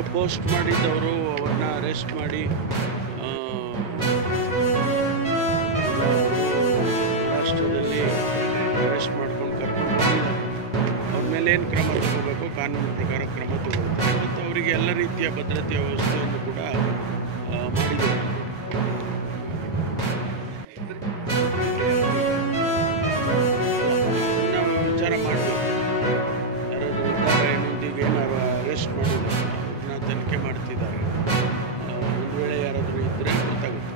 ಯಾರೋ ಪೋಸ್ಟ್ ಮಾಡಿದ್ದವರು ಅವ್ರನ್ನ ಅರೆಸ್ಟ್ ಮಾಡಿ ರಾಷ್ಟ್ರದಲ್ಲಿ ಅರೆಸ್ಟ್ ಮಾಡ್ಕೊಂಡು ಕರ್ಕೊಂಡು ಬಂದಿದ್ದಾರೆ. ಅವ್ರ ಮೇಲೆ ಏನು ಕ್ರಮ ತಗೋಬೇಕು ಕಾನೂನು ಪ್ರಕಾರ ಕ್ರಮ ತಗೊಳ್ತಾರೆ. ಮತ್ತು ಅವರಿಗೆ ಎಲ್ಲ ರೀತಿಯ ಭದ್ರತೆಯ ವ್ಯವಸ್ಥೆಯನ್ನು ಕೂಡ ಮಾಡಿದ್ದಾರೆ. ವಿಚಾರ ಮಾಡಬೇಕು. ಯಾರಾದರೂ ಇದ್ದಾರೆ ಇನ್ನೊಂದಿಗೆ ಏನಾರು ಅರೆಸ್ಟ್ ಮಾಡಿದ್ದಾರೆ ಅದನ್ನ ತನಿಖೆ ಮಾಡ್ತಿದ್ದಾರೆ. ಒಂದು ವೇಳೆ ಯಾರಾದರೂ ಇದ್ದರೆ ಗೊತ್ತಾಗುತ್ತೆ.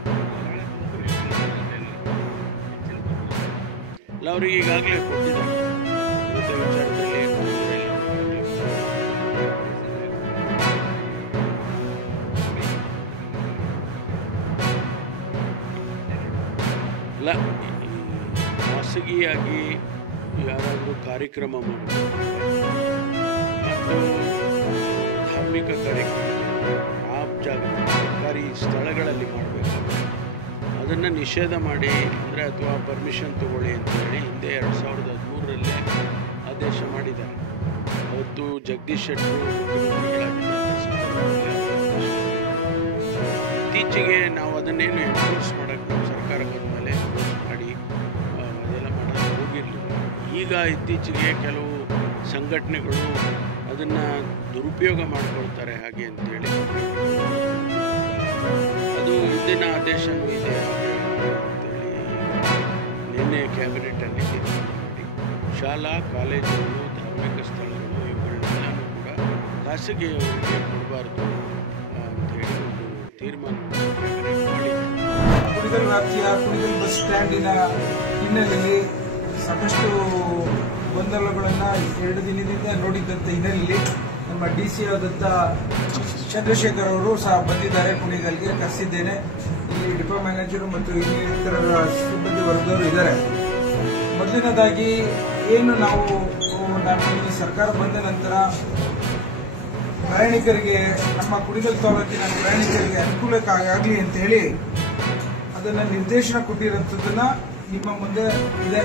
ಅಲ್ಲ, ಅವ್ರಿಗೆ ಈಗಾಗಲೇ ಕೊಟ್ಟಿದ್ದಾರೆ ವಿಚಾರದಲ್ಲಿ ಅಲ್ಲ, ಖಾಸಗಿಯಾಗಿ ಯಾರಾದರೂ ಕಾರ್ಯಕ್ರಮ ಮಾಡಬೇಕು ಮತ್ತು ಧಾರ್ಮಿಕ ಕಾರ್ಯಕ್ರಮ ಆ ಜಾಗ ಸರ್ಕಾರಿ ಸ್ಥಳಗಳಲ್ಲಿ ಮಾಡಬೇಕಾದ್ರೆ ಅದನ್ನು ನಿಷೇಧ ಮಾಡಿ ಅಂದರೆ ಅಥವಾ ಪರ್ಮಿಷನ್ ತಗೊಳ್ಳಿ ಅಂತೇಳಿ ಹಿಂದೆ 2013ರಲ್ಲೇ ಆದೇಶ ಮಾಡಿದ್ದಾರೆ. ಅವತ್ತು ಜಗದೀಶ್ ಶೆಟ್ಟರು ಮುಖ್ಯಮಂತ್ರಿಗಳಾಗಿದ್ದಂಥ ಸಂದರ್ಭದಲ್ಲಿ ಇತ್ತೀಚೆಗೆ ನಾವು ಅದನ್ನೇನು ಎನ್ಫೋರ್ಸ್ ಮಾಡೋಕ್ಕೆ ನಮ್ಮ ಸರ್ಕಾರ ಬಂದ ಮೇಲೆ ಎನ್ಫೋರ್ಸ್ ಮಾಡಿ ಅದೆಲ್ಲ ಮಾಡೋಕ್ಕೆ ಹೋಗಿರಲಿಲ್ಲ. ಈಗ ಇತ್ತೀಚೆಗೆ ಕೆಲವು ಸಂಘಟನೆಗಳು ಅದನ್ನು ದುರುಪಯೋಗ ಮಾಡ್ಕೊಳ್ತಾರೆ ಹಾಗೆ ಅಂತೇಳಿ ಅದು ಹಿಂದಿನ ಆದೇಶವೂ ಇದೆ ಅಂತೇಳಿ ನಿನ್ನೆ ಕ್ಯಾಬಿನೆಟಲ್ಲಿ ತೀರ್ಮಾನ ಮಾಡಿ ಶಾಲಾ ಕಾಲೇಜುಗಳು ಧಾರ್ಮಿಕ ಸ್ಥಳಗಳು ಇವುಗಳನ್ನೆಲ್ಲನೂ ಕೂಡ ಖಾಸಗಿಯವರಿಗೆ ಕೊಡಬಾರ್ದು ಅಂತೇಳಿ ಒಂದು ತೀರ್ಮಾನ ಕ್ಯಾಬಿನೆಟ್ ಮಾಡಿದೆ. ಕುಣಿಗಲ್ ವ್ಯಾಪ್ತಿಯ ಕುಣಿಗಲ್ ಬಸ್ ಸ್ಟ್ಯಾಂಡಿನ ಹಿನ್ನೆಲೆಯಲ್ಲಿ ಸಾಕಷ್ಟು ಗೊಂದಲಗಳನ್ನು 2 ದಿನದಿಂದ ನೋಡಿದ್ದಂಥ ಹಿನ್ನೆಲೆಯಲ್ಲಿ ನಮ್ಮ DC ಆದಂಥ ಚಂದ್ರಶೇಖರ್ ಅವರು ಸಹ ಬಂದಿದ್ದಾರೆ. ಕುಣಿಗಲ್ಗೆ ಕರೆಸಿದ್ದೇನೆ. ಇಲ್ಲಿ ಡಿಪೋ ಮ್ಯಾನೇಜರು ಮತ್ತು ಇನ್ನಿತರ ಸಿಬ್ಬಂದಿ ವರ್ಗದವರು ಇದ್ದಾರೆ. ಮೊದಲನೇದಾಗಿ ಏನು ನಾನು ಈ ಸರ್ಕಾರ ಬಂದ ನಂತರ ಪ್ರಯಾಣಿಕರಿಗೆ ನಮ್ಮ ಕುಣಿಗಲ್ ತಾಲೂಕಿನ ಪ್ರಯಾಣಿಕರಿಗೆ ಅನುಕೂಲಕ್ಕಾಗಲಿ ಅಂತ ಹೇಳಿ ಅದನ್ನು ನಿರ್ದೇಶನ ಕೊಟ್ಟಿರುವಂಥದ್ದನ್ನ ನಿಮ್ಮ ಮುಂದೆ ಇದೆ.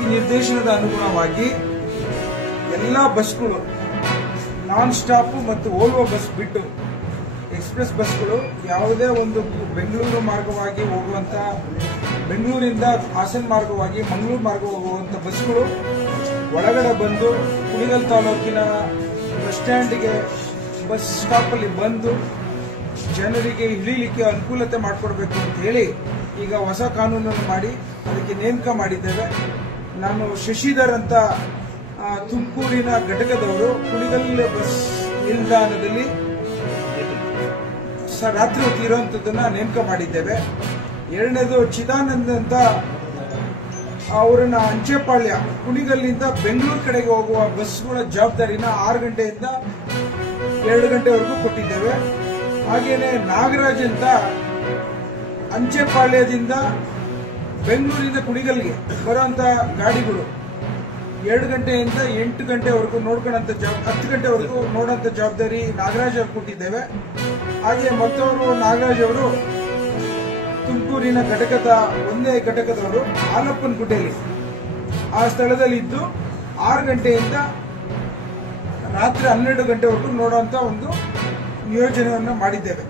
ಈ ನಿರ್ದೇಶನದ ಅನುಗುಣವಾಗಿ ಎಲ್ಲ ಬಸ್ಗಳು ನಾನ್ ಸ್ಟಾಪ್ ಮತ್ತು ಓಲ್ವೋ ಬಸ್ ಬಿಟ್ಟು ಎಕ್ಸ್ಪ್ರೆಸ್ ಬಸ್ಗಳು ಯಾವುದೇ ಒಂದು ಬೆಂಗಳೂರು ಮಾರ್ಗವಾಗಿ ಹೋಗುವಂತ, ಬೆಂಗಳೂರಿಂದ ಹಾಸನ ಮಾರ್ಗವಾಗಿ ಮಂಗಳೂರು ಮಾರ್ಗ ಹೋಗುವಂತ ಬಸ್ಗಳು ಒಳಗಡೆ ಬಂದು ಕುಣಿಗಲ್ ತಾಲೂಕಿನ ಬಸ್ ಸ್ಟ್ಯಾಂಡ್ಗೆ ಬಸ್ ಸ್ಟಾಪಲ್ಲಿ ಬಂದು ಜನರಿಗೆ ಇಳಿಲಿಕ್ಕೆ ಅನುಕೂಲತೆ ಮಾಡಿಕೊಡ್ಬೇಕು ಅಂತ ಹೇಳಿ ಈಗ ಹೊಸ ಕಾನೂನನ್ನು ಮಾಡಿ ಅದಕ್ಕೆ ನೇಮಕ ಮಾಡಿದ್ದೇವೆ. ನಾನು ಶಶಿಧರ್ ಅಂತ ತುಮಕೂರಿನ ಘಟಕದವರು ಕುಣಿಗಲ್ ಬಸ್ ನಿಲ್ದಾಣದಲ್ಲಿ ರಾತ್ರಿ ಹೊತ್ತು ಇರುವಂತದ್ದನ್ನ ನೇಮಕ ಮಾಡಿದ್ದೇವೆ. ಎರಡನೇದು ಚಿದಾನಂದ್ ಅಂತ ಅವರನ್ನ ಅಂಚೆಪಾಳ್ಯ ಕುಣಿಗಲ್ಲಿಂದ ಬೆಂಗಳೂರು ಕಡೆಗೆ ಹೋಗುವ ಬಸ್ಗಳ ಜವಾಬ್ದಾರಿನ 6 ಗಂಟೆಯಿಂದ 2 ಗಂಟೆವರೆಗೂ ಕೊಟ್ಟಿದ್ದೇವೆ. ಹಾಗೇನೆ ನಾಗರಾಜ್ ಅಂತ ಅಂಚೆಪಾಳ್ಯದಿಂದ ಬೆಂಗಳೂರಿಂದ ಕುಣಿಗಲ್ಗೆ ಬರುವಂತ ಗಾಡಿಗಳು 2 ಗಂಟೆಯಿಂದ 8 ಗಂಟೆವರೆಗೂ ನೋಡ್ಕೊಳ್ಳೋಂಥ 10 ಗಂಟೆವರೆಗೂ ನೋಡೋಂಥ ಜವಾಬ್ದಾರಿ ನಾಗರಾಜ್ ಅವರು ಕೊಟ್ಟಿದ್ದೇವೆ. ಹಾಗೆ ಮತ್ತವರು ನಾಗರಾಜ್ ಅವರು ತುಮಕೂರಿನ ಒಂದೇ ಘಟಕದವರು ಆಲಪ್ಪನ ಗುಡ್ಡೆಯಲ್ಲಿ ಆ ಸ್ಥಳದಲ್ಲಿ ಇದ್ದು 6 ಗಂಟೆಯಿಂದ ರಾತ್ರಿ 12 ಗಂಟೆವರೆಗೂ ನೋಡುವಂತ ಒಂದು ನಿಯೋಜನೆಯನ್ನು ಮಾಡಿದ್ದೇವೆ.